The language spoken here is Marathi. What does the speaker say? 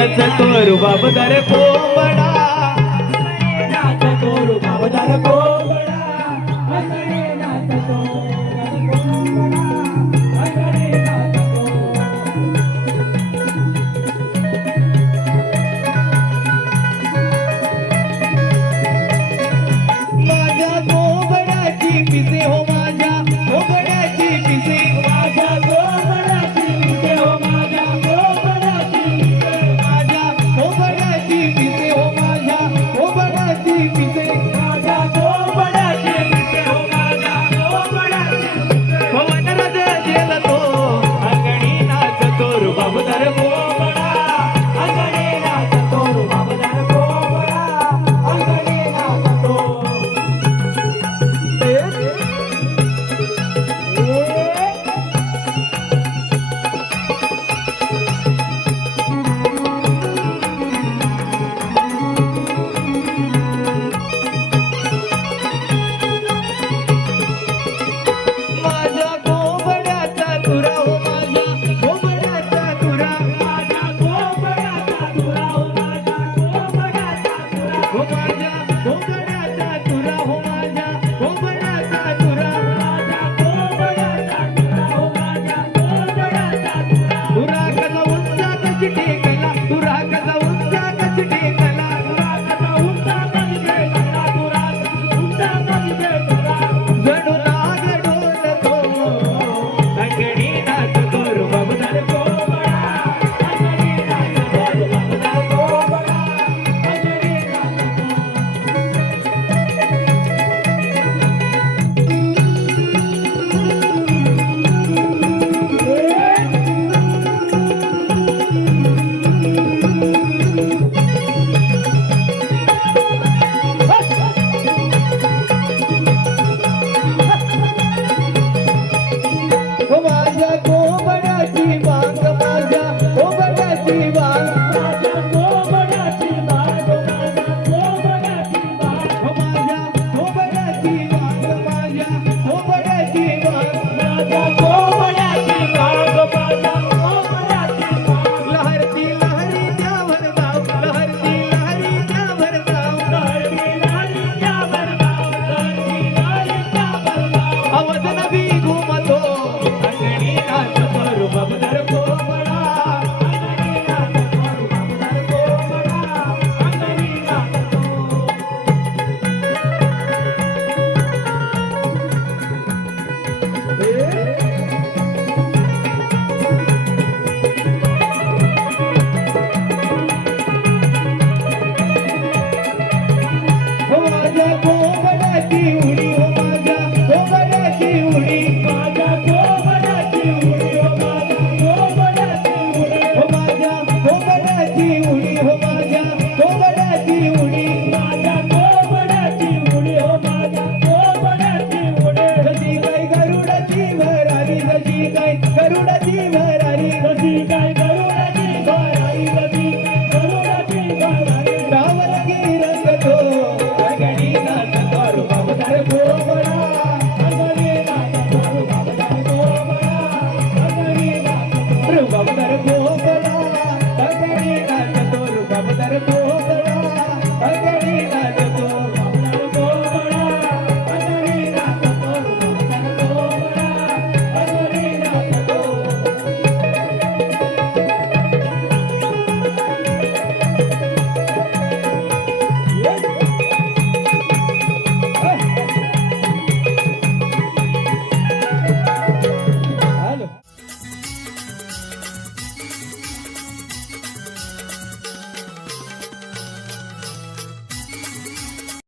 नाच नाचतो रुबाबदार कोंबडा नाचतो बाबदार कोंबडा ಕಿಟಿ Amen.